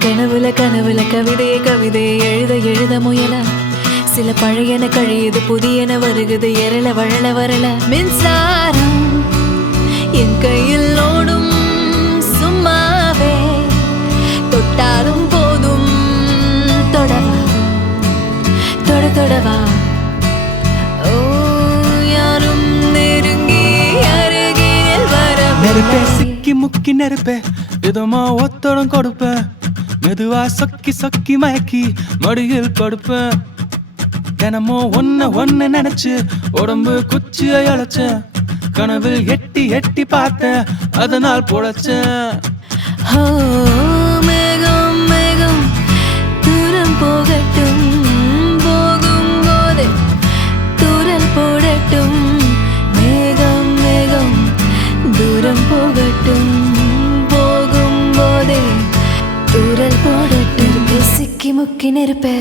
கனவுல கனவுல கவிதையை கவிதையை எழுத எழுத முயல சில பழையன கழியுது புதியன வருகுது எரள வழல வரல மின்சாரம் என் கையில் ஓடும் சும்மாவே தொட்டாலும் போதும் தொடவா தொட தொடவா ஓ யாரும் நெருங்கி அருகில் வர நெருப்பே சிக்கி முக்கி நெருப்பே இதமா ஒத்தடம் கொடுப்பேன் மெதுவா சொக்கி சொக்கி மயக்கி மடியில் கொடுப்பேன் தினமும் ஒன்ன நினைச்சு உடம்பு குச்சியை அழைச்சேன் கனவில் எட்டி எட்டி பார்த்தேன் அதனால் பொழைச்சேன் மேகம் மேகம் தூரம் போகட்டும் போகும் போதே தூரல் போடட்டும் மேகம் மேகம் தூரம் போகட்டும் போகும் போதே தூரல் போடட்டும் சிக்கி முக்கி நெருப்பே